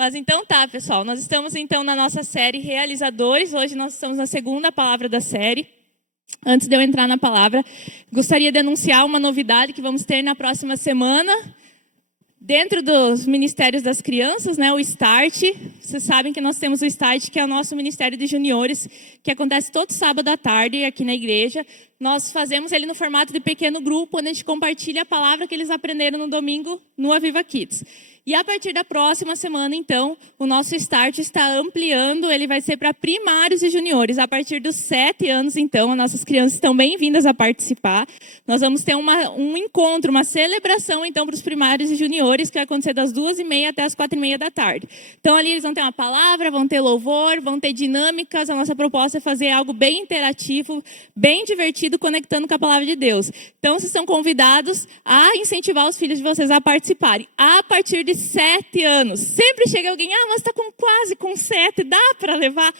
Mas então tá, pessoal. Nós estamos então na nossa série Realizadores. Hoje nós estamos na segunda palavra da série. Antes de eu entrar na palavra, gostaria de anunciar uma novidade que vamos ter na próxima semana. Dentro dos Ministérios das Crianças, né, o START. Vocês sabem que nós temos o START, que é o nosso Ministério de Juniores, que acontece todo sábado à tarde aqui na igreja. Nós fazemos ele no formato de pequeno grupo, onde a gente compartilha a palavra que eles aprenderam no domingo no Aviva Kids. E a partir da próxima semana, então, o nosso START está ampliando, ele vai ser para primários e juniores. A partir dos 7 anos, então, as nossas crianças estão bem-vindas a participar. Nós vamos ter um encontro, uma celebração, então, para os primários e juniores, que vai acontecer das 2h30 até as 4h30 da tarde. Então, ali eles vão ter uma palavra, vão ter louvor, vão ter dinâmicas. A nossa proposta é fazer algo bem interativo, bem divertido, conectando com a palavra de Deus. Então, vocês estão convidados a incentivar os filhos de vocês a participarem. A partir de 7 anos. Sempre chega alguém, mas está quase com 7, dá para levar?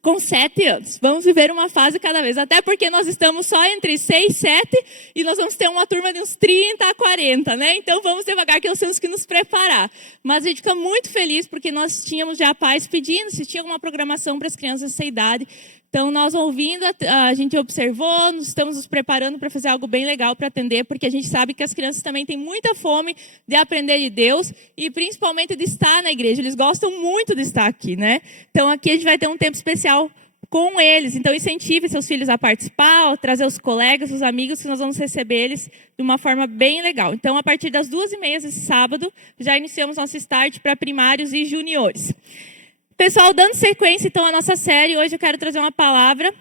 Com 7 anos. Vamos viver uma fase cada vez. Até porque nós estamos só entre 6 e 7 e nós vamos ter uma turma de uns 30 a 40, né? Então vamos devagar, que nós temos que nos preparar. Mas a gente fica muito feliz porque nós tínhamos já pais pedindo se tinha alguma programação para as crianças dessa idade. Então, nós ouvindo, a gente observou, nós estamos nos preparando para fazer algo bem legal para atender, porque a gente sabe que as crianças também têm muita fome de aprender de Deus e principalmente de estar na igreja. Eles gostam muito de estar aqui, né? Então, aqui a gente vai ter um tempo especial com eles. Então, incentive seus filhos a participar, trazer os colegas, os amigos, que nós vamos receber eles de uma forma bem legal. Então, a partir das 2h30 desse sábado, já iniciamos nosso start para primários e juniores. Pessoal, dando sequência então à nossa série, hoje eu quero trazer uma palavra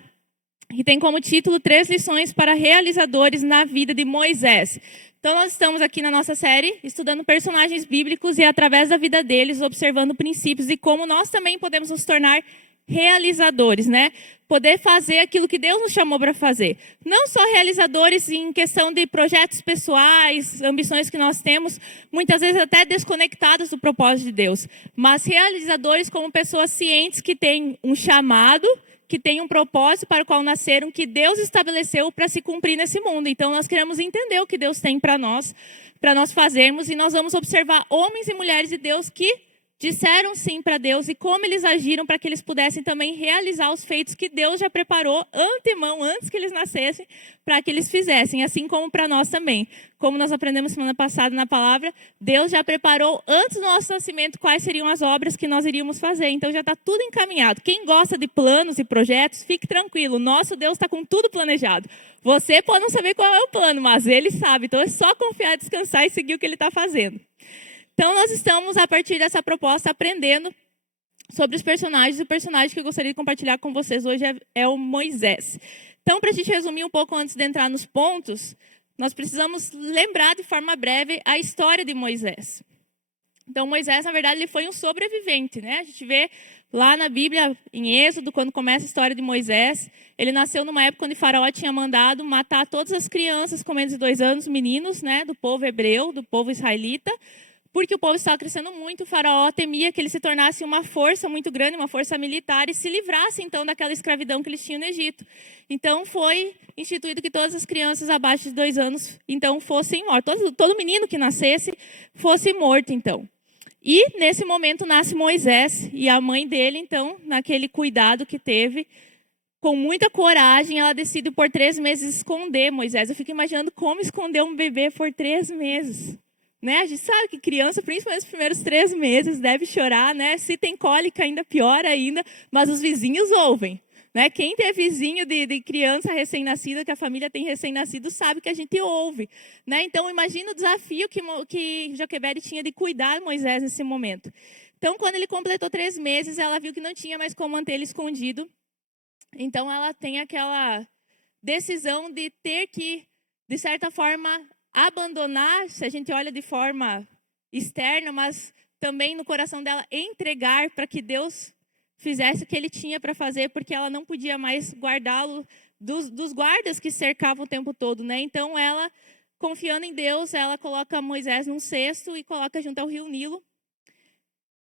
que tem como título 3 lições para realizadores na vida de Moisés. Então nós estamos aqui na nossa série estudando personagens bíblicos e através da vida deles observando princípios e como nós também podemos nos tornar realizadores, né? Poder fazer aquilo que Deus nos chamou para fazer. Não só realizadores em questão de projetos pessoais, ambições que nós temos, muitas vezes até desconectados do propósito de Deus, mas realizadores como pessoas cientes que têm um chamado, que têm um propósito para o qual nasceram, que Deus estabeleceu para se cumprir nesse mundo. Então nós queremos entender o que Deus tem para nós fazermos, e nós vamos observar homens e mulheres de Deus que disseram sim para Deus e como eles agiram para que eles pudessem também realizar os feitos que Deus já preparou antemão, antes que eles nascessem, para que eles fizessem, assim como para nós também. Como nós aprendemos semana passada na palavra, Deus já preparou antes do nosso nascimento quais seriam as obras que nós iríamos fazer. Então já está tudo encaminhado. Quem gosta de planos e projetos, fique tranquilo. Nosso Deus está com tudo planejado. Você pode não saber qual é o plano, mas Ele sabe. Então é só confiar, descansar e seguir o que Ele está fazendo. Então, nós estamos, a partir dessa proposta, aprendendo sobre os personagens. E o personagem que eu gostaria de compartilhar com vocês hoje é o Moisés. Então, para a gente resumir um pouco antes de entrar nos pontos, nós precisamos lembrar de forma breve a história de Moisés. Então, Moisés, na verdade, ele foi um sobrevivente, né? A gente vê lá na Bíblia, em Êxodo, quando começa a história de Moisés, ele nasceu numa época onde Faraó tinha mandado matar todas as crianças com menos de 2 anos, meninos, né? Do povo hebreu, do povo israelita. Porque o povo estava crescendo muito, o faraó temia que ele se tornasse uma força muito grande, uma força militar, e se livrasse, então, daquela escravidão que eles tinham no Egito. Então, foi instituído que todas as crianças abaixo de 2 anos, então, fossem mortas. Todo menino que nascesse fosse morto, então. E, nesse momento, nasce Moisés, e a mãe dele, então, naquele cuidado que teve, com muita coragem, ela decide por 3 meses esconder Moisés. Eu fico imaginando como esconder um bebê por 3 meses. Né? A gente sabe que criança, principalmente nos primeiros 3 meses, deve chorar, né? Se tem cólica, ainda pior ainda, mas os vizinhos ouvem. Né? Quem tem vizinho de criança recém-nascida, que a família tem recém-nascido, sabe que a gente ouve. Né? Então, imagina o desafio que Joquebede tinha de cuidar de Moisés nesse momento. Então, quando ele completou 3 meses, ela viu que não tinha mais como manter ele escondido. Então, ela tem aquela decisão de ter que, de certa forma, abandonar, se a gente olha de forma externa, mas também no coração dela entregar para que Deus fizesse o que ele tinha para fazer, porque ela não podia mais guardá-lo dos guardas que cercavam o tempo todo, né? Então ela, confiando em Deus, ela coloca Moisés num cesto e coloca junto ao rio Nilo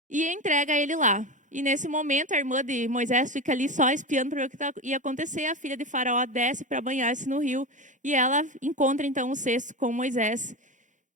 e entrega ele lá. E nesse momento a irmã de Moisés fica ali só espiando para ver o que ia acontecer. A filha de Faraó desce para banhar-se no rio e ela encontra então o cesto com Moisés.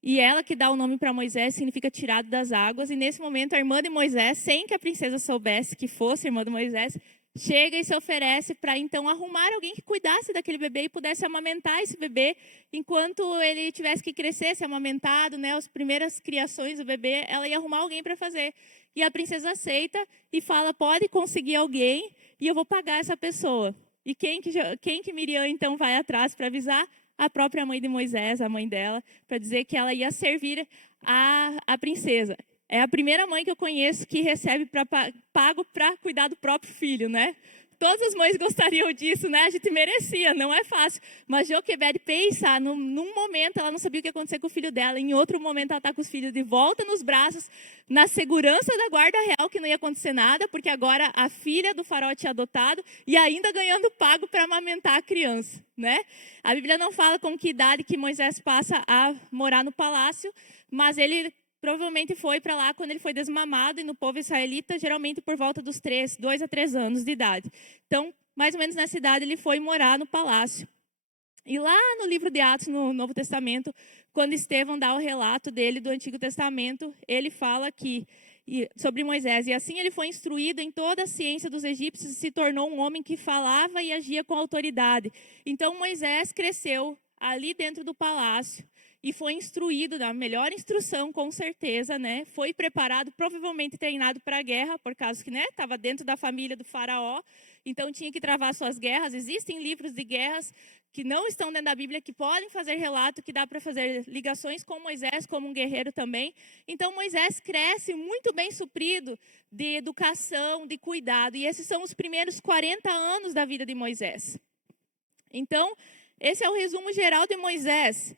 E ela que dá o nome para Moisés significa tirado das águas. E nesse momento, a irmã de Moisés, sem que a princesa soubesse que fosse a irmã de Moisés, chega e se oferece para então arrumar alguém que cuidasse daquele bebê e pudesse amamentar esse bebê enquanto ele tivesse que crescer, ser amamentado, né? As primeiras criações do bebê, ela ia arrumar alguém para fazer. E a princesa aceita e fala: pode conseguir alguém e eu vou pagar essa pessoa. E quem que Miriam então vai atrás para avisar? A própria mãe de Moisés, a mãe dela, para dizer que ela ia servir a princesa. É a primeira mãe que eu conheço que recebe pago para cuidar do próprio filho, né? Todas as mães gostariam disso, né? A gente merecia, não é fácil. Mas Joquebede pensa, num momento ela não sabia o que ia acontecer com o filho dela, em outro momento ela está com os filhos de volta nos braços, na segurança da guarda real, que não ia acontecer nada, porque agora a filha do faraó tinha adotado e ainda ganhando pago para amamentar a criança, né? A Bíblia não fala com que idade que Moisés passa a morar no palácio, mas ele provavelmente foi para lá quando ele foi desmamado, e no povo israelita, geralmente por volta dos 2 a 3 anos de idade. Então, mais ou menos nessa idade, ele foi morar no palácio. E lá no livro de Atos, no Novo Testamento, quando Estevão dá o relato dele do Antigo Testamento, ele fala sobre Moisés: e assim ele foi instruído em toda a ciência dos egípcios e se tornou um homem que falava e agia com autoridade. Então Moisés cresceu ali dentro do palácio e foi instruído da melhor instrução, com certeza, né? Foi preparado, provavelmente treinado para a guerra, por causa que, né, estava dentro da família do faraó, então tinha que travar suas guerras. Existem livros de guerras que não estão dentro da Bíblia, que podem fazer relato, que dá para fazer ligações com Moisés como um guerreiro também. Então Moisés cresce muito bem suprido de educação, de cuidado, e esses são os primeiros 40 anos da vida de Moisés. Então, esse é o resumo geral de Moisés.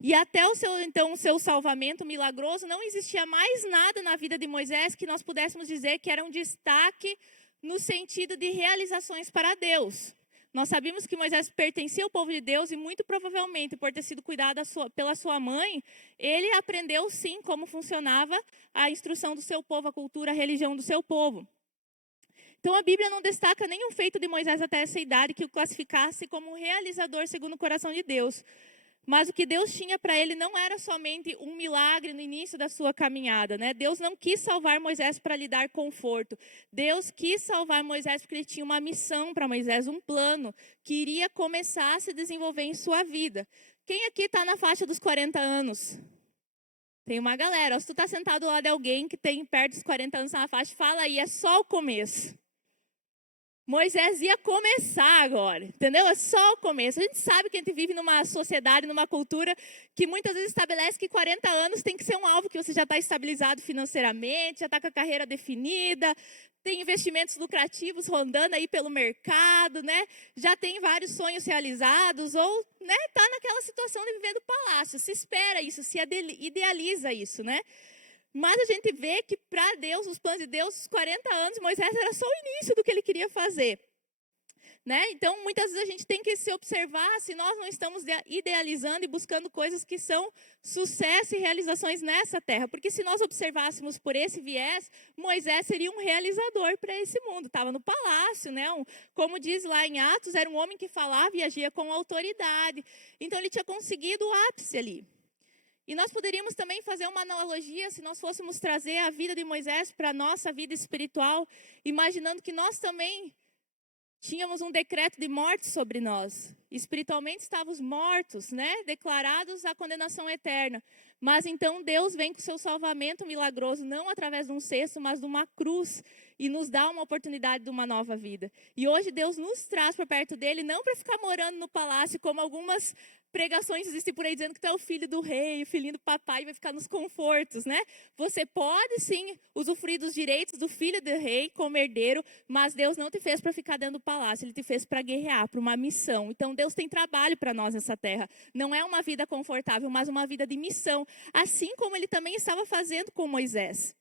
E até o seu salvamento milagroso, não existia mais nada na vida de Moisés que nós pudéssemos dizer que era um destaque no sentido de realizações para Deus. Nós sabíamos que Moisés pertencia ao povo de Deus e muito provavelmente, por ter sido cuidado pela sua mãe, ele aprendeu sim como funcionava a instrução do seu povo, a cultura, a religião do seu povo. Então a Bíblia não destaca nenhum feito de Moisés até essa idade que o classificasse como um realizador segundo o coração de Deus. Mas o que Deus tinha para ele não era somente um milagre no início da sua caminhada, né? Deus não quis salvar Moisés para lhe dar conforto. Deus quis salvar Moisés porque ele tinha uma missão para Moisés, um plano que iria começar a se desenvolver em sua vida. Quem aqui está na faixa dos 40 anos? Tem uma galera. Se tu está sentado lá de alguém que tem perto dos 40 anos na faixa, fala aí, é só o começo. Moisés ia começar agora, entendeu? É só o começo. A gente sabe que a gente vive numa sociedade, numa cultura que muitas vezes estabelece que 40 anos tem que ser um alvo que você já está estabilizado financeiramente, já está com a carreira definida, tem investimentos lucrativos rondando aí pelo mercado, né? Já tem vários sonhos realizados ou, né, tá naquela situação de viver do palácio. Se espera isso, se idealiza isso, né? Mas a gente vê que para Deus, os planos de Deus, os 40 anos, Moisés era só o início do que ele queria fazer. Né? Então, muitas vezes a gente tem que se observar se nós não estamos idealizando e buscando coisas que são sucesso e realizações nessa terra. Porque se nós observássemos por esse viés, Moisés seria um realizador para esse mundo. Estava no palácio, né? Como diz lá em Atos, era um homem que falava e agia com autoridade. Então, ele tinha conseguido o ápice ali. E nós poderíamos também fazer uma analogia, se nós fôssemos trazer a vida de Moisés para a nossa vida espiritual, imaginando que nós também tínhamos um decreto de morte sobre nós. Espiritualmente estávamos mortos, né? Declarados à condenação eterna. Mas então Deus vem com o seu salvamento milagroso, não através de um cesto, mas de uma cruz, e nos dá uma oportunidade de uma nova vida. E hoje Deus nos traz para perto dele, não para ficar morando no palácio, como algumas pregações existem por aí dizendo que tu é o filho do rei, o filhinho do papai, e vai ficar nos confortos, né? Você pode sim usufruir dos direitos do filho do rei como herdeiro, mas Deus não te fez para ficar dentro do palácio, Ele te fez para guerrear, para uma missão. Então Deus tem trabalho para nós nessa terra. Não é uma vida confortável, mas uma vida de missão, assim como Ele também estava fazendo com Moisés.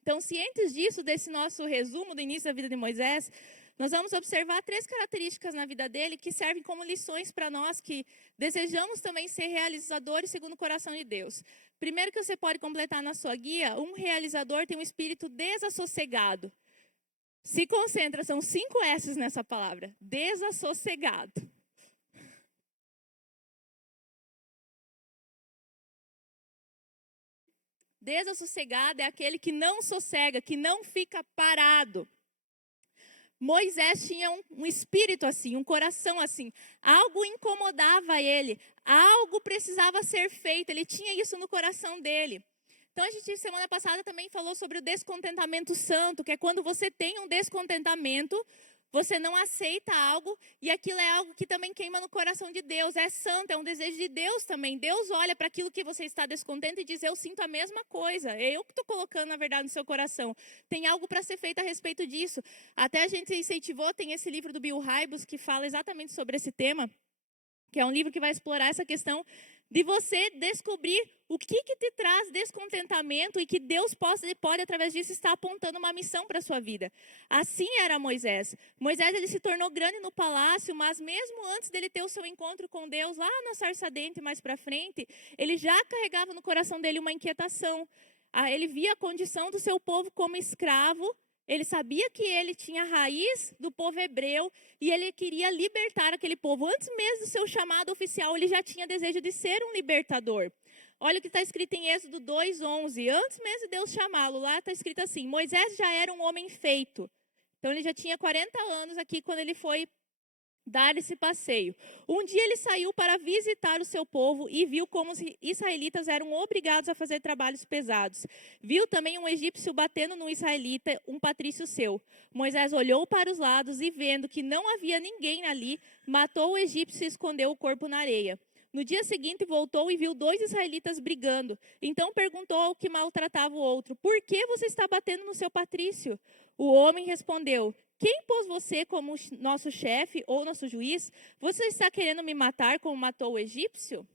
Então, cientes disso, desse nosso resumo do início da vida de Moisés, nós vamos observar 3 características na vida dele que servem como lições para nós que desejamos também ser realizadores segundo o coração de Deus. Primeiro que você pode completar na sua guia, um realizador tem um espírito desassossegado. Se concentra, são 5 S's nessa palavra, desassossegado. Desassossegado é aquele que não sossega, que não fica parado. Moisés tinha um espírito assim, um coração assim. Algo incomodava ele, algo precisava ser feito, ele tinha isso no coração dele. Então a gente semana passada também falou sobre o descontentamento santo, que é quando você tem um descontentamento, você não aceita algo e aquilo é algo que também queima no coração de Deus. É santo, é um desejo de Deus também. Deus olha para aquilo que você está descontente e diz, eu sinto a mesma coisa. É eu que estou colocando, na verdade, no seu coração. Tem algo para ser feito a respeito disso. Até a gente incentivou, tem esse livro do Bill Hybels que fala exatamente sobre esse tema, que é um livro que vai explorar essa questão de você descobrir o que te traz descontentamento e que Deus pode, através disso, estar apontando uma missão para a sua vida. Assim era Moisés. Moisés ele se tornou grande no palácio, mas mesmo antes dele ter o seu encontro com Deus, lá na sarça ardente, mais para frente, ele já carregava no coração dele uma inquietação. Ele via a condição do seu povo como escravo. Ele sabia que ele tinha raiz do povo hebreu e ele queria libertar aquele povo. Antes mesmo do seu chamado oficial, ele já tinha desejo de ser um libertador. Olha o que está escrito em Êxodo 2:11. Antes mesmo de Deus chamá-lo, lá está escrito assim, Moisés já era um homem feito. Então ele já tinha 40 anos aqui quando ele foi dar esse passeio. Um dia ele saiu para visitar o seu povo e viu como os israelitas eram obrigados a fazer trabalhos pesados. Viu também um egípcio batendo no israelita, um patrício seu. Moisés olhou para os lados e vendo que não havia ninguém ali, matou o egípcio e escondeu o corpo na areia. No dia seguinte voltou e viu 2 israelitas brigando. Então perguntou ao que maltratava o outro, por que você está batendo no seu patrício? O homem respondeu, quem pôs você como nosso chefe ou nosso juiz? Você está querendo me matar como matou o egípcio?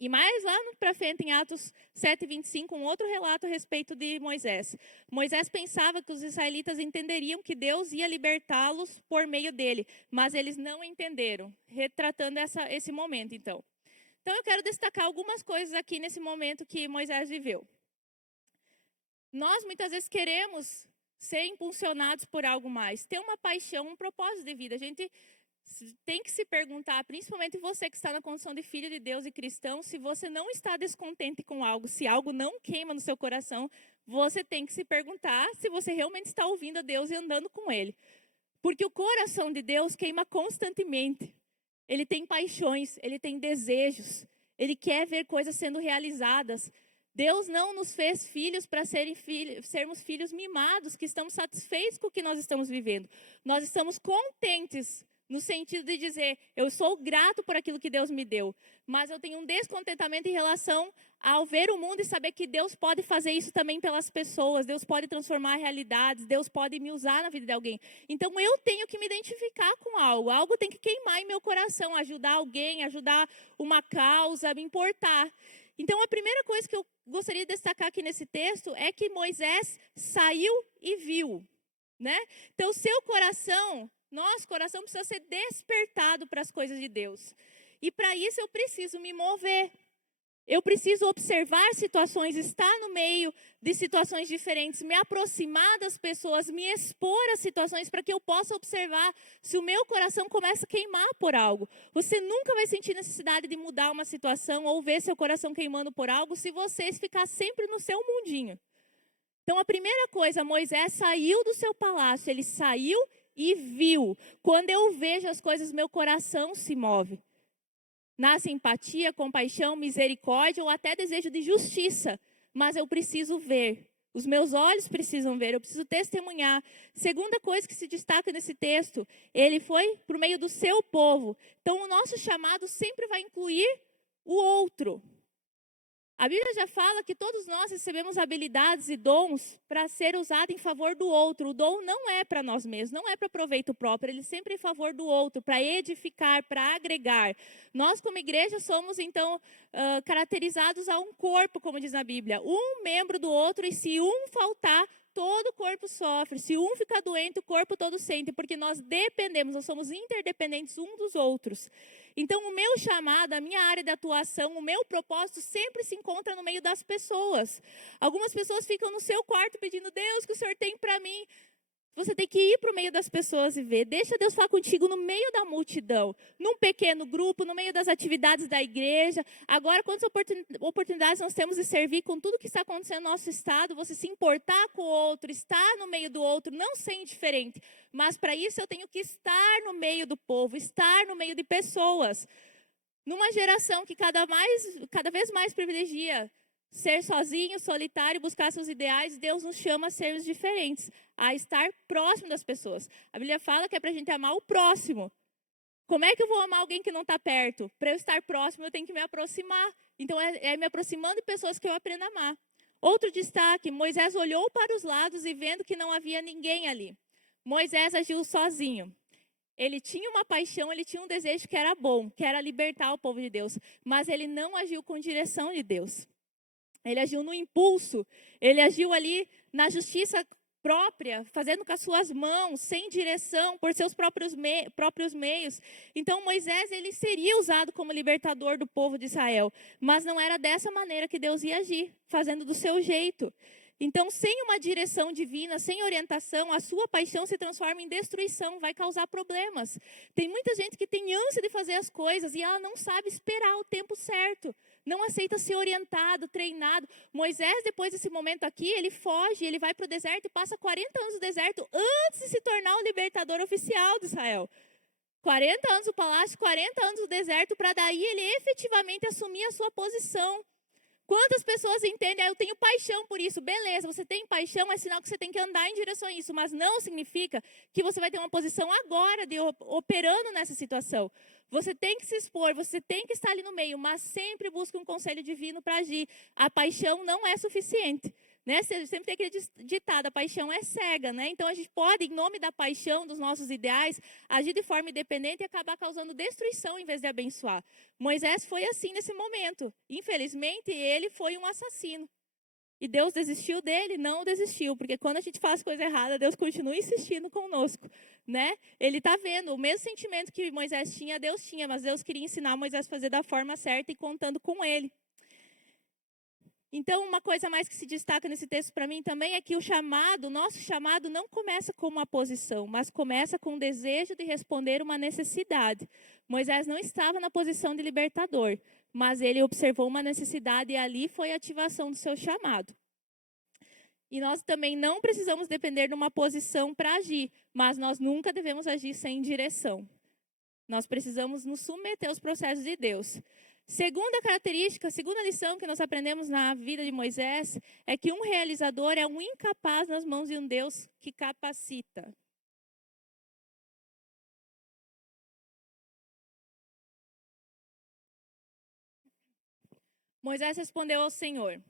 E mais lá para frente, em Atos 7:25, um outro relato a respeito de Moisés. Moisés pensava que os israelitas entenderiam que Deus ia libertá-los por meio dele, mas eles não entenderam, retratando esse momento, então. Então eu quero destacar algumas coisas aqui nesse momento que Moisés viveu. Nós muitas vezes queremos ser impulsionados por algo mais, ter uma paixão, um propósito de vida. A gente tem que se perguntar, principalmente você que está na condição de filho de Deus e cristão, se você não está descontente com algo, se algo não queima no seu coração, você tem que se perguntar se você realmente está ouvindo a Deus e andando com Ele. Porque o coração de Deus queima constantemente. Ele tem paixões, ele tem desejos, ele quer ver coisas sendo realizadas. Deus não nos fez filhos para sermos filhos mimados, que estamos satisfeitos com o que nós estamos vivendo. Nós estamos contentes, no sentido de dizer, eu sou grato por aquilo que Deus me deu, mas eu tenho um descontentamento em relação ao ver o mundo e saber que Deus pode fazer isso também pelas pessoas, Deus pode transformar realidades, Deus pode me usar na vida de alguém. Então eu tenho que me identificar com algo tem que queimar em meu coração, ajudar alguém, ajudar uma causa, me importar. Então a primeira coisa que eu gostaria de destacar aqui nesse texto é que Moisés saiu e viu, né? Então seu coração, nosso coração precisa ser despertado para as coisas de Deus. E para isso eu preciso me mover. Eu preciso observar situações, estar no meio de situações diferentes, me aproximar das pessoas, me expor a situações para que eu possa observar se o meu coração começa a queimar por algo. Você nunca vai sentir necessidade de mudar uma situação ou ver seu coração queimando por algo se você ficar sempre no seu mundinho. Então a primeira coisa, Moisés saiu do seu palácio, ele saiu e viu. Quando eu vejo as coisas, meu coração se move. Nasce empatia, compaixão, misericórdia ou até desejo de justiça. Mas eu preciso ver. Os meus olhos precisam ver. Eu preciso testemunhar. Segunda coisa que se destaca nesse texto, ele foi por meio do seu povo. Então o nosso chamado sempre vai incluir o outro. A Bíblia já fala que todos nós recebemos habilidades e dons para ser usado em favor do outro. O dom não é para nós mesmos, não é para proveito próprio, ele sempre é em favor do outro, para edificar, para agregar. Nós como igreja somos então caracterizados a um corpo, como diz na Bíblia. Um membro do outro e se um faltar, todo o corpo sofre. Se um ficar doente, o corpo todo sente, porque nós dependemos, nós somos interdependentes uns dos outros. Então, o meu chamado, a minha área de atuação, o meu propósito sempre se encontra no meio das pessoas. Algumas pessoas ficam no seu quarto pedindo, Deus, o que o Senhor tem para mim? Você tem que ir para o meio das pessoas e ver. Deixa Deus falar contigo no meio da multidão, num pequeno grupo, no meio das atividades da igreja. Agora, quantas oportunidades nós temos de servir com tudo que está acontecendo no nosso estado, você se importar com o outro, estar no meio do outro, não ser indiferente. Mas para isso eu tenho que estar no meio do povo, estar no meio de pessoas. Numa geração que cada vez mais privilegia ser sozinho, solitário, buscar seus ideais, Deus nos chama a sermos diferentes, a estar próximo das pessoas. A Bíblia fala que é para a gente amar o próximo. Como é que eu vou amar alguém que não está perto? Para eu estar próximo, eu tenho que me aproximar. Então, é me aproximando de pessoas que eu aprendo a amar. Outro destaque, Moisés olhou para os lados e vendo que não havia ninguém ali. Moisés agiu sozinho. Ele tinha uma paixão, ele tinha um desejo que era bom, que era libertar o povo de Deus. Mas ele não agiu com direção de Deus. Ele agiu no impulso, ele agiu ali na justiça própria, fazendo com as suas mãos, sem direção, por seus próprios meios. Então Moisés, ele seria usado como libertador do povo de Israel, mas não era dessa maneira que Deus ia agir, fazendo do seu jeito. Então, sem uma direção divina, sem orientação, a sua paixão se transforma em destruição, vai causar problemas. Tem muita gente que tem ânsia de fazer as coisas e ela não sabe esperar o tempo certo. Não aceita ser orientado, treinado. Moisés, depois desse momento aqui, ele foge, ele vai para o deserto e passa 40 anos no deserto antes de se tornar o libertador oficial de Israel. 40 anos no palácio, 40 anos no deserto, para daí ele efetivamente assumir a sua posição. Quantas pessoas entendem, eu tenho paixão por isso. Beleza, você tem paixão, é sinal que você tem que andar em direção a isso. Mas não significa que você vai ter uma posição agora de operando nessa situação. Você tem que se expor, você tem que estar ali no meio, mas sempre busque um conselho divino para agir. A paixão não é suficiente. Né? Sempre tem aquele ditado, a paixão é cega. Né? Então a gente pode, em nome da paixão, dos nossos ideais, agir de forma independente e acabar causando destruição em vez de abençoar. Moisés foi assim nesse momento. Infelizmente, ele foi um assassino. E Deus desistiu dele? Não desistiu, porque quando a gente faz coisa errada, Deus continua insistindo conosco, né? Ele está vendo, o mesmo sentimento que Moisés tinha, Deus tinha, mas Deus queria ensinar Moisés a fazer da forma certa e contando com ele. Então, uma coisa mais que se destaca nesse texto para mim também é que o nosso chamado não começa com uma posição, mas começa com o desejo de responder uma necessidade. Moisés não estava na posição de libertador, mas ele observou uma necessidade e ali foi a ativação do seu chamado. E nós também não precisamos depender de uma posição para agir, mas nós nunca devemos agir sem direção. Nós precisamos nos submeter aos processos de Deus. Segunda característica, segunda lição que nós aprendemos na vida de Moisés é que um realizador é um incapaz nas mãos de um Deus que capacita. Moisés respondeu ao Senhor: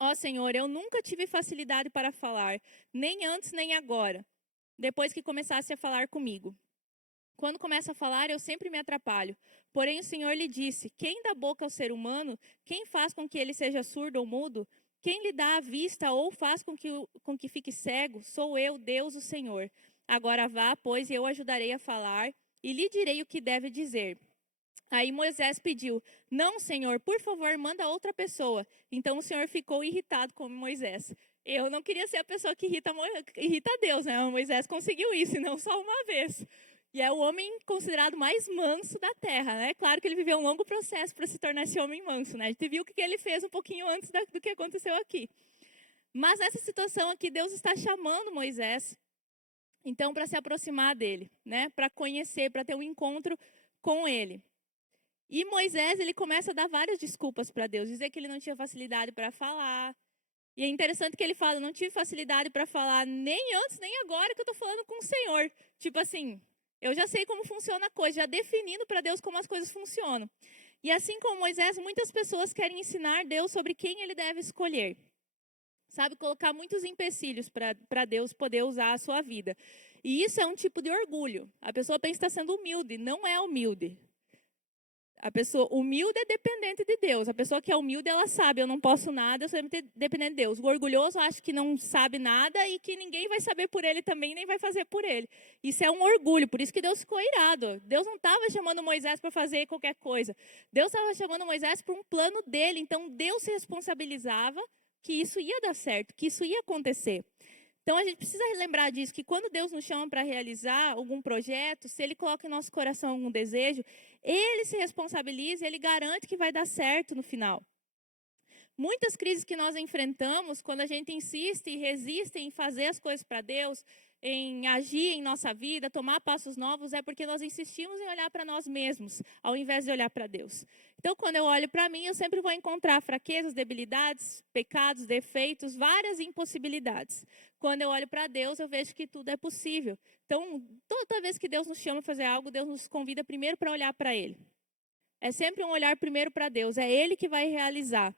Ó Senhor, eu nunca tive facilidade para falar, nem antes nem agora, depois que começasse a falar comigo. Quando começa a falar, eu sempre me atrapalho. Porém, o Senhor lhe disse: quem dá boca ao ser humano? Quem faz com que ele seja surdo ou mudo? Quem lhe dá a vista ou faz com que fique cego? Sou eu, Deus, o Senhor. Agora vá, pois, e eu ajudarei a falar, e lhe direi o que deve dizer. Aí Moisés pediu: não, Senhor, por favor, manda outra pessoa. Então o Senhor ficou irritado com Moisés. Eu não queria ser a pessoa que irrita Deus, né? Moisés conseguiu isso, e não só uma vez. E é o homem considerado mais manso da terra, né? Claro que ele viveu um longo processo para se tornar esse homem manso, né? A gente viu o que ele fez um pouquinho antes do que aconteceu aqui. Mas nessa situação aqui, Deus está chamando Moisés, então, para se aproximar dele, né? Para conhecer, para ter um encontro com ele. E Moisés, ele começa a dar várias desculpas para Deus, dizer que ele não tinha facilidade para falar. E é interessante que ele fala: não tive facilidade para falar nem antes, nem agora que eu estou falando com o Senhor. Tipo assim, eu já sei como funciona a coisa, já definindo para Deus como as coisas funcionam. E assim como Moisés, muitas pessoas querem ensinar Deus sobre quem ele deve escolher. Sabe, colocar muitos empecilhos para Deus poder usar a sua vida. E isso é um tipo de orgulho. A pessoa pensa que está sendo humilde, não é humilde. A pessoa humilde é dependente de Deus. A pessoa que é humilde, ela sabe: eu não posso nada, eu sou dependente de Deus. O orgulhoso acha que não sabe nada e que ninguém vai saber por ele também, nem vai fazer por ele. Isso é um orgulho, por isso que Deus ficou irado. Deus não estava chamando Moisés para fazer qualquer coisa. Deus estava chamando Moisés para um plano dele. Então Deus se responsabilizava que isso ia dar certo, que isso ia acontecer. Então, a gente precisa lembrar disso, que quando Deus nos chama para realizar algum projeto, se Ele coloca em nosso coração algum desejo, Ele se responsabiliza, Ele garante que vai dar certo no final. Muitas crises que nós enfrentamos, quando a gente insiste e resiste em fazer as coisas para Deus, em agir em nossa vida, tomar passos novos, é porque nós insistimos em olhar para nós mesmos, ao invés de olhar para Deus. Então, quando eu olho para mim, eu sempre vou encontrar fraquezas, debilidades, pecados, defeitos, várias impossibilidades. Quando eu olho para Deus, eu vejo que tudo é possível. Então, toda vez que Deus nos chama a fazer algo, Deus nos convida primeiro para olhar para Ele. É sempre um olhar primeiro para Deus, é Ele que vai realizar.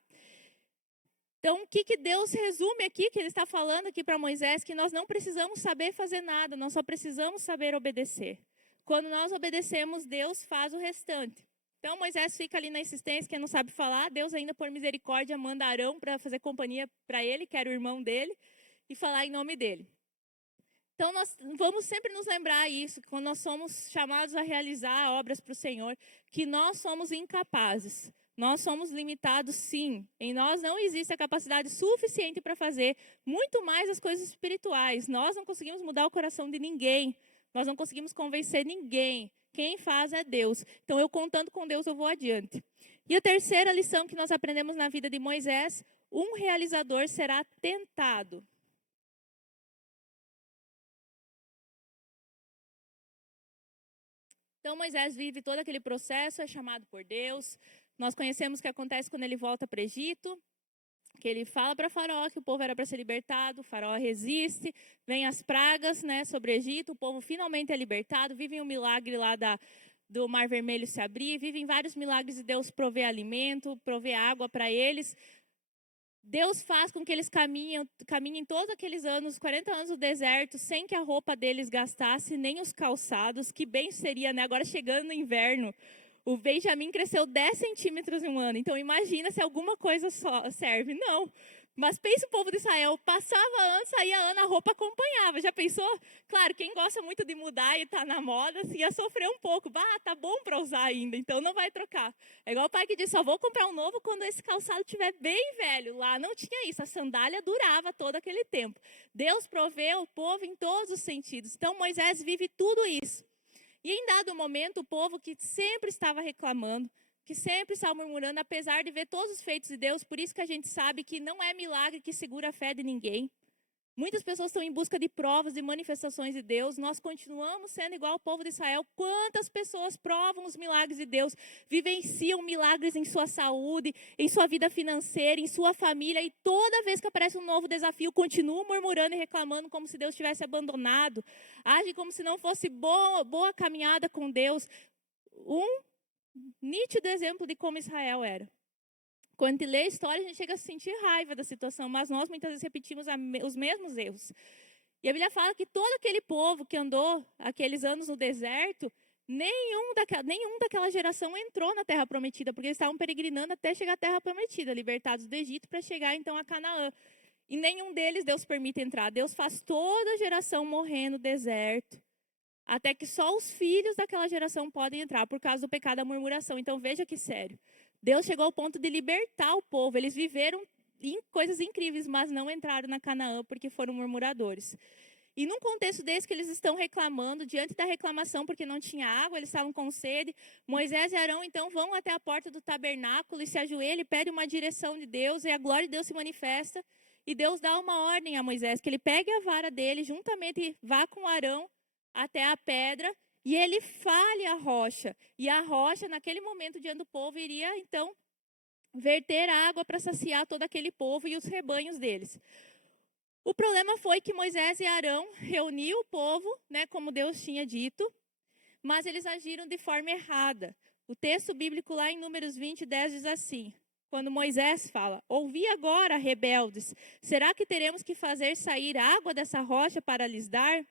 Então, o que Deus resume aqui, que Ele está falando aqui para Moisés, que nós não precisamos saber fazer nada, nós só precisamos saber obedecer. Quando nós obedecemos, Deus faz o restante. Então, Moisés fica ali na insistência, que não sabe falar, Deus ainda por misericórdia manda Arão para fazer companhia para ele, que era o irmão dele, e falar em nome dele. Então, nós vamos sempre nos lembrar isso, que quando nós somos chamados a realizar obras para o Senhor, que nós somos incapazes. Nós somos limitados, sim. Em nós não existe a capacidade suficiente para fazer muito mais as coisas espirituais. Nós não conseguimos mudar o coração de ninguém. Nós não conseguimos convencer ninguém. Quem faz é Deus. Então, eu contando com Deus, eu vou adiante. E a terceira lição que nós aprendemos na vida de Moisés, um realizador será tentado. Então, Moisés vive todo aquele processo, é chamado por Deus. Nós conhecemos o que acontece quando ele volta para o Egito, que ele fala para Faraó que o povo era para ser libertado, o Faraó resiste, vem as pragas, né, sobre o Egito, o povo finalmente é libertado, vivem um milagre lá do Mar Vermelho se abrir, vivem vários milagres de Deus prover alimento, prover água para eles. Deus faz com que eles caminhem todos aqueles anos, 40 anos no deserto, sem que a roupa deles gastasse, nem os calçados, que bem seria, né? Agora chegando no inverno, o Benjamim cresceu 10 centímetros em um ano. Então, imagina se alguma coisa só serve. Não. Mas pensa o povo de Israel, passava ano, saía ano, a roupa acompanhava. Já pensou? Claro, quem gosta muito de mudar e está na moda, assim, ia sofrer um pouco. Tá bom para usar ainda, então não vai trocar. É igual o pai que diz, só vou comprar um novo quando esse calçado estiver bem velho. Lá não tinha isso, a sandália durava todo aquele tempo. Deus proveu o povo em todos os sentidos. Então, Moisés vive tudo isso. E em dado momento, o povo que sempre estava reclamando, que sempre estava murmurando, apesar de ver todos os feitos de Deus, por isso que a gente sabe que não é milagre que segura a fé de ninguém. Muitas pessoas estão em busca de provas e manifestações de Deus. Nós continuamos sendo igual ao povo de Israel. Quantas pessoas provam os milagres de Deus, vivenciam milagres em sua saúde, em sua vida financeira, em sua família, e toda vez que aparece um novo desafio, continuam murmurando e reclamando como se Deus tivesse abandonado. Agem como se não fosse boa caminhada com Deus. Um nítido exemplo de como Israel era. Quando a gente lê a história, a gente chega a sentir raiva da situação, mas nós muitas vezes repetimos os mesmos erros. E a Bíblia fala que todo aquele povo que andou aqueles anos no deserto, nenhum daquela geração entrou na Terra Prometida, porque eles estavam peregrinando até chegar à Terra Prometida, libertados do Egito para chegar então a Canaã. E nenhum deles Deus permite entrar. Deus faz toda a geração morrer no deserto, até que só os filhos daquela geração podem entrar por causa do pecado da murmuração. Então veja que sério. Deus chegou ao ponto de libertar o povo. Eles viveram coisas incríveis, mas não entraram na Canaã porque foram murmuradores. E num contexto desse que eles estão reclamando, diante da reclamação porque não tinha água, eles estavam com sede, Moisés e Arão então vão até a porta do tabernáculo e se ajoelham e pedem uma direção de Deus, e a glória de Deus se manifesta. E Deus dá uma ordem a Moisés, que ele pegue a vara dele, juntamente vá com Arão até a pedra, e ele fale a rocha. E a rocha, naquele momento, diante do povo, iria, então, verter água para saciar todo aquele povo e os rebanhos deles. O problema foi que Moisés e Arão reuniu o povo, né, como Deus tinha dito, mas eles agiram de forma errada. O texto bíblico lá em Números 20:10 diz assim, quando Moisés fala, ouvi agora, rebeldes, será que teremos que fazer sair água dessa rocha para lhes dar?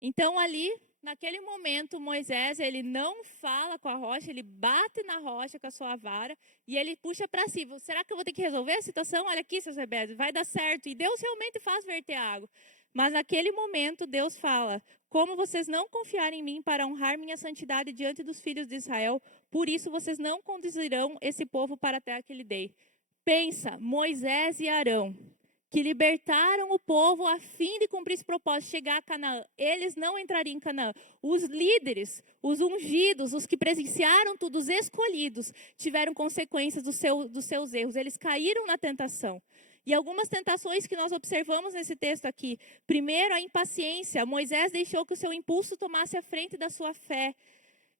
Então ali, naquele momento, Moisés, ele não fala com a rocha, ele bate na rocha com a sua vara e ele puxa para si. Será que eu vou ter que resolver a situação? Olha aqui, seus rebeldes, vai dar certo. E Deus realmente faz verter água. Mas naquele momento, Deus fala, como vocês não confiarem em mim para honrar minha santidade diante dos filhos de Israel, por isso vocês não conduzirão esse povo para a terra que lhe dei. Pensa, Moisés e Arão, que libertaram o povo a fim de cumprir esse propósito, chegar a Canaã. Eles não entrariam em Canaã. Os líderes, os ungidos, os que presenciaram tudo, os escolhidos, tiveram consequências dos seus erros. Eles caíram na tentação. E algumas tentações que nós observamos nesse texto aqui. Primeiro, a impaciência. Moisés deixou que o seu impulso tomasse a frente da sua fé.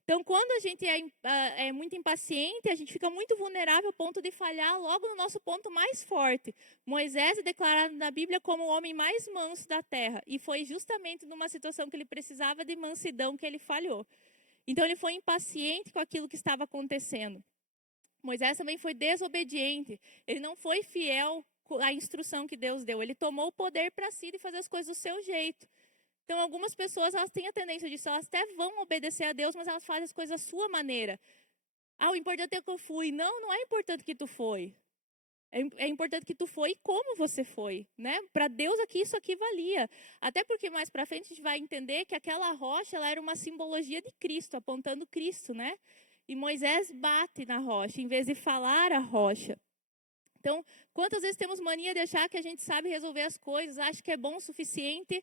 Então, quando a gente é muito impaciente, a gente fica muito vulnerável ao ponto de falhar logo no nosso ponto mais forte. Moisés é declarado na Bíblia como o homem mais manso da terra. E foi justamente numa situação que ele precisava de mansidão que ele falhou. Então, ele foi impaciente com aquilo que estava acontecendo. Moisés também foi desobediente. Ele não foi fiel à instrução que Deus deu. Ele tomou o poder para si de fazer as coisas do seu jeito. Então, algumas pessoas elas têm a tendência disso, elas até vão obedecer a Deus, mas elas fazem as coisas à sua maneira. O importante é que eu fui. Não, não é importante que tu foi. É importante que tu foi e como você foi, né? Para Deus aqui isso aqui valia. Até porque mais para frente a gente vai entender que aquela rocha ela era uma simbologia de Cristo, apontando Cristo, né? E Moisés bate na rocha em vez de falar a rocha. Então, quantas vezes temos mania de achar que a gente sabe resolver as coisas, acha que é bom o suficiente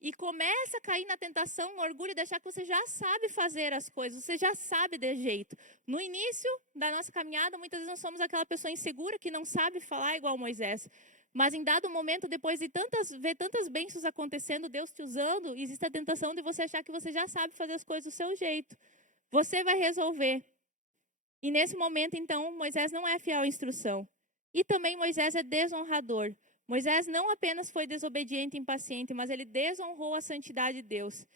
e começa a cair na tentação, no orgulho de achar que você já sabe fazer as coisas, você já sabe de jeito. No início da nossa caminhada, muitas vezes nós somos aquela pessoa insegura que não sabe falar igual Moisés. Mas em dado momento, depois de ver tantas bênçãos acontecendo, Deus te usando, existe a tentação de você achar que você já sabe fazer as coisas do seu jeito. Você vai resolver. E nesse momento, então, Moisés não é fiel à instrução. E também Moisés é desonrador. Moisés não apenas foi desobediente e impaciente, mas ele desonrou a santidade de Deus.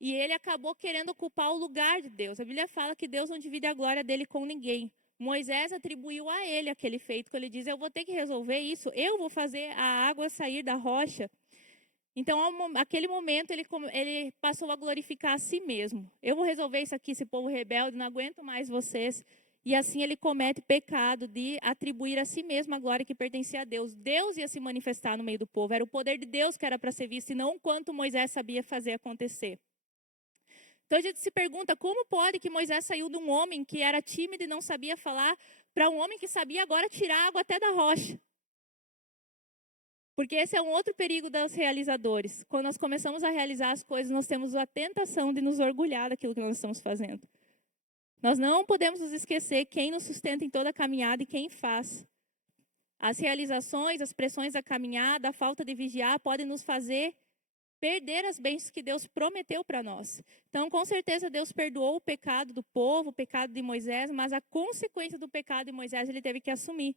E ele acabou querendo ocupar o lugar de Deus. A Bíblia fala que Deus não divide a glória dele com ninguém. Moisés atribuiu a ele aquele feito, que ele diz, eu vou ter que resolver isso, eu vou fazer a água sair da rocha. Então, naquele momento, ele passou a glorificar a si mesmo. Eu vou resolver isso aqui, esse povo rebelde, não aguento mais vocês. E assim ele comete pecado de atribuir a si mesmo a glória que pertencia a Deus. Deus ia se manifestar no meio do povo. Era o poder de Deus que era para ser visto e não o quanto Moisés sabia fazer acontecer. Então a gente se pergunta como pode que Moisés saiu de um homem que era tímido e não sabia falar para um homem que sabia agora tirar água até da rocha. Porque esse é um outro perigo dos realizadores. Quando nós começamos a realizar as coisas, nós temos a tentação de nos orgulhar daquilo que nós estamos fazendo. Nós não podemos nos esquecer quem nos sustenta em toda a caminhada e quem faz. As realizações, as pressões da caminhada, a falta de vigiar podem nos fazer perder as bênçãos que Deus prometeu para nós. Então, com certeza, Deus perdoou o pecado do povo, o pecado de Moisés, mas a consequência do pecado de Moisés ele teve que assumir.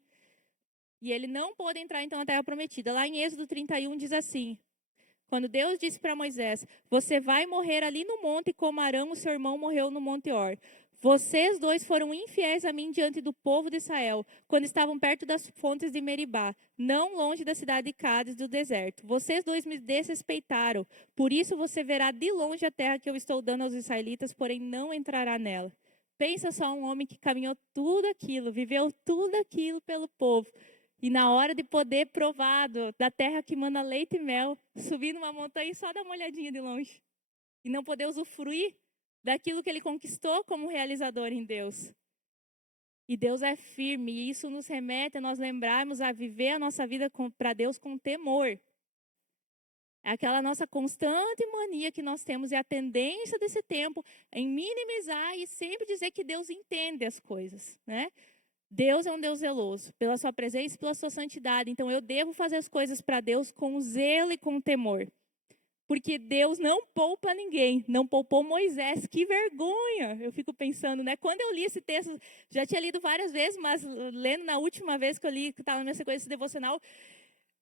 E ele não pôde entrar, então, na terra prometida. Lá em Êxodo 31 diz assim, quando Deus disse para Moisés, você vai morrer ali no monte como Arão, o seu irmão, morreu no Monte Or. Vocês dois foram infiéis a mim diante do povo de Israel, quando estavam perto das fontes de Meribá, não longe da cidade de Cádiz, do deserto. Vocês dois me desrespeitaram, por isso você verá de longe a terra que eu estou dando aos israelitas, porém não entrará nela. Pensa só um homem que caminhou tudo aquilo, viveu tudo aquilo pelo povo. E na hora de poder provar da terra que manda leite e mel, subir numa montanha e só dar uma olhadinha de longe. E não poder usufruir daquilo que ele conquistou como realizador em Deus. E Deus é firme, e isso nos remete a nós lembrarmos a viver a nossa vida para Deus com temor. É aquela nossa constante mania que nós temos, e a tendência desse tempo em minimizar e sempre dizer que Deus entende as coisas, né? Deus é um Deus zeloso, pela sua presença e pela sua santidade. Então eu devo fazer as coisas para Deus com zelo e com temor. Porque Deus não poupa ninguém, não poupou Moisés, que vergonha! Eu fico pensando, né? Quando eu li esse texto, já tinha lido várias vezes, mas lendo na última vez que eu li, que estava na minha sequência devocional,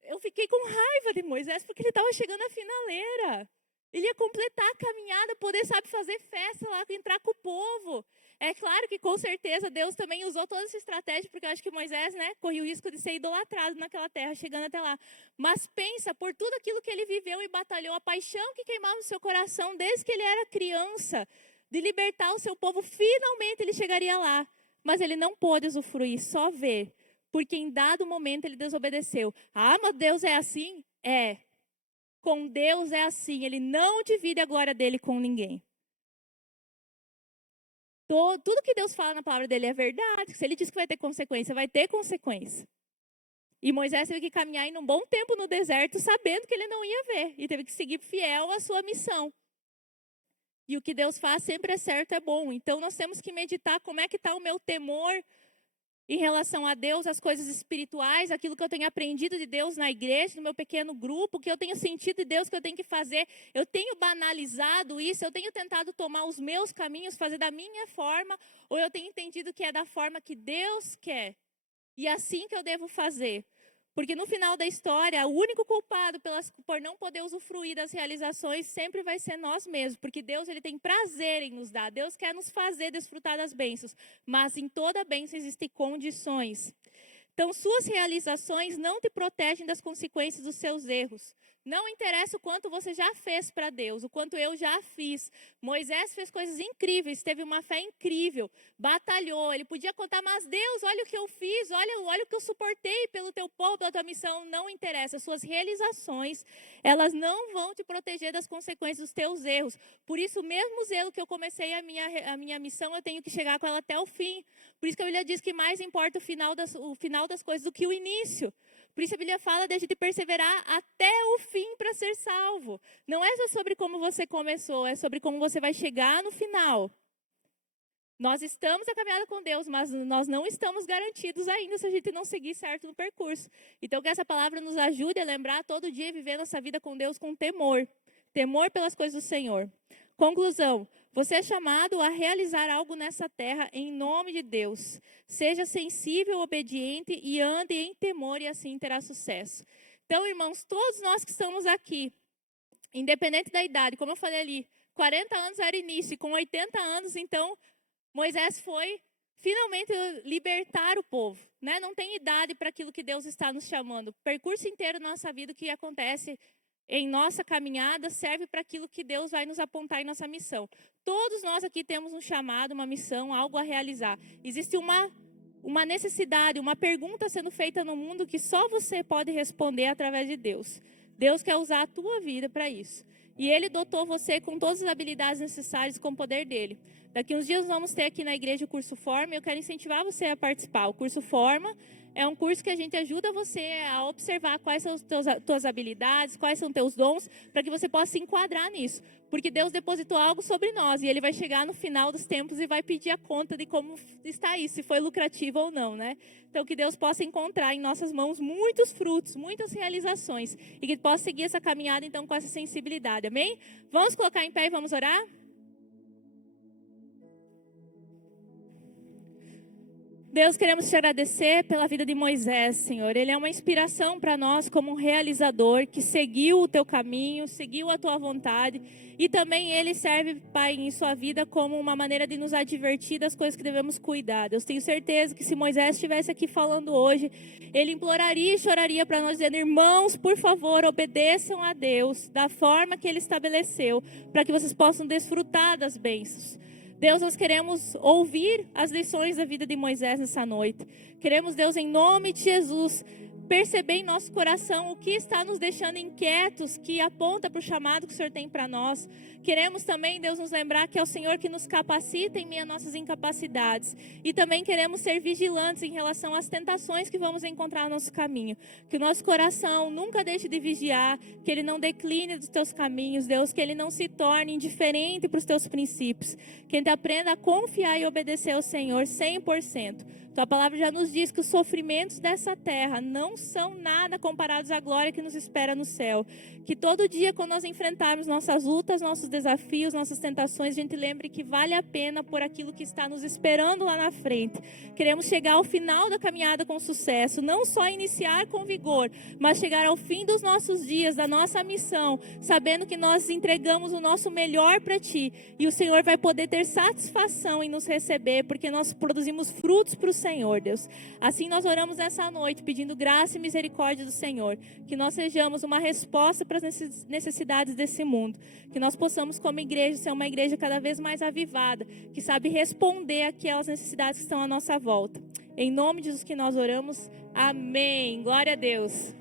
eu fiquei com raiva de Moisés, porque ele estava chegando à finaleira. Ele ia completar a caminhada, poder, sabe, fazer festa lá, entrar com o povo. É claro que, com certeza, Deus também usou toda essa estratégia, porque eu acho que Moisés, né, corria o risco de ser idolatrado naquela terra, chegando até lá. Mas pensa, por tudo aquilo que ele viveu e batalhou, a paixão que queimava no seu coração, desde que ele era criança, de libertar o seu povo, finalmente ele chegaria lá. Mas ele não pôde usufruir, só ver. Porque em dado momento ele desobedeceu. Ah, mas Deus é assim? É. Com Deus é assim, ele não divide a glória dele com ninguém. Tudo que Deus fala na palavra dele é verdade. Se ele diz que vai ter consequência, vai ter consequência. E Moisés teve que caminhar ainda um bom tempo no deserto, sabendo que ele não ia ver. E teve que seguir fiel à sua missão. E o que Deus faz sempre é certo, é bom. Então nós temos que meditar como é que está o meu temor em relação a Deus, as coisas espirituais, aquilo que eu tenho aprendido de Deus na igreja, no meu pequeno grupo, o que eu tenho sentido de Deus que eu tenho que fazer. Eu tenho banalizado isso, eu tenho tentado tomar os meus caminhos, fazer da minha forma, ou eu tenho entendido que é da forma que Deus quer. E é assim que eu devo fazer. Porque no final da história, o único culpado por não poder usufruir das realizações sempre vai ser nós mesmos. Porque Deus ele tem prazer em nos dar. Deus quer nos fazer desfrutar das bênçãos. Mas em toda bênção existem condições. Então, suas realizações não te protegem das consequências dos seus erros. Não interessa o quanto você já fez para Deus, o quanto eu já fiz. Moisés fez coisas incríveis, teve uma fé incrível, batalhou. Ele podia contar, mas Deus, olha o que eu fiz, olha o que eu suportei pelo teu povo, pela tua missão. Não interessa, suas realizações, elas não vão te proteger das consequências dos teus erros. Por isso, o mesmo zelo que eu comecei a minha missão, eu tenho que chegar com ela até o fim. Por isso que a Bíblia diz que mais importa o final das coisas do que o início. Por isso a Bíblia fala de a gente perseverar até o fim para ser salvo. Não é só sobre como você começou, é sobre como você vai chegar no final. Nós estamos na caminhada com Deus, mas nós não estamos garantidos ainda se a gente não seguir certo no percurso. Então que essa palavra nos ajude a lembrar todo dia viver nossa vida com Deus com temor. Temor pelas coisas do Senhor. Conclusão, você é chamado a realizar algo nessa terra em nome de Deus. Seja sensível, obediente e ande em temor e assim terá sucesso. Então, irmãos, todos nós que estamos aqui, independente da idade, como eu falei ali, 40 anos era início, e com 80 anos, então, Moisés foi finalmente libertar o povo. Né? Não tem idade para aquilo que Deus está nos chamando. O percurso inteiro da nossa vida, o que acontece em nossa caminhada serve para aquilo que Deus vai nos apontar em nossa missão. Todos nós aqui temos um chamado, uma missão, algo a realizar. Existe uma necessidade, uma pergunta sendo feita no mundo que só você pode responder através de Deus. Deus quer usar a tua vida para isso. E Ele dotou você com todas as habilidades necessárias com o poder dele. Daqui uns dias vamos ter aqui na igreja o curso Forma e eu quero incentivar você a participar. O curso Forma é um curso que a gente ajuda você a observar quais são as tuas habilidades, quais são os teus dons, para que você possa se enquadrar nisso. Porque Deus depositou algo sobre nós e Ele vai chegar no final dos tempos e vai pedir a conta de como está isso, se foi lucrativo ou não, né? Então que Deus possa encontrar em nossas mãos muitos frutos, muitas realizações e que possa seguir essa caminhada então com essa sensibilidade, amém? Vamos colocar em pé e vamos orar? Deus, queremos te agradecer pela vida de Moisés, Senhor. Ele é uma inspiração para nós como um realizador que seguiu o teu caminho, seguiu a tua vontade. E também ele serve, Pai, em sua vida como uma maneira de nos advertir das coisas que devemos cuidar. Deus, tenho certeza que se Moisés estivesse aqui falando hoje, ele imploraria e choraria para nós, dizendo: irmãos, por favor, obedeçam a Deus da forma que Ele estabeleceu, para que vocês possam desfrutar das bênçãos. Deus, nós queremos ouvir as lições da vida de Moisés nessa noite. Queremos, Deus, em nome de Jesus, perceber em nosso coração o que está nos deixando inquietos, que aponta para o chamado que o Senhor tem para nós. Queremos também, Deus, nos lembrar que é o Senhor que nos capacita em meio às nossas incapacidades. E também queremos ser vigilantes em relação às tentações que vamos encontrar no nosso caminho. Que o nosso coração nunca deixe de vigiar, que ele não decline dos teus caminhos, Deus, que ele não se torne indiferente para os teus princípios. Que a gente aprenda a confiar e obedecer ao Senhor 100%. Tua palavra já nos diz que os sofrimentos dessa terra não são nada comparados à glória que nos espera no céu. Que todo dia, quando nós enfrentarmos nossas lutas, nossos desafios, nossas tentações, a gente lembre que vale a pena por aquilo que está nos esperando lá na frente. Queremos chegar ao final da caminhada com sucesso, não só iniciar com vigor, mas chegar ao fim dos nossos dias, da nossa missão, sabendo que nós entregamos o nosso melhor para Ti. E o Senhor vai poder ter satisfação em nos receber, porque nós produzimos frutos para o Senhor, Deus. Assim nós oramos nessa noite, pedindo graça e misericórdia do Senhor. Que nós sejamos uma resposta para as necessidades desse mundo. Que nós possamos, como igreja, ser uma igreja cada vez mais avivada, que sabe responder àquelas necessidades que estão à nossa volta. Em nome de Jesus que nós oramos. Amém. Glória a Deus.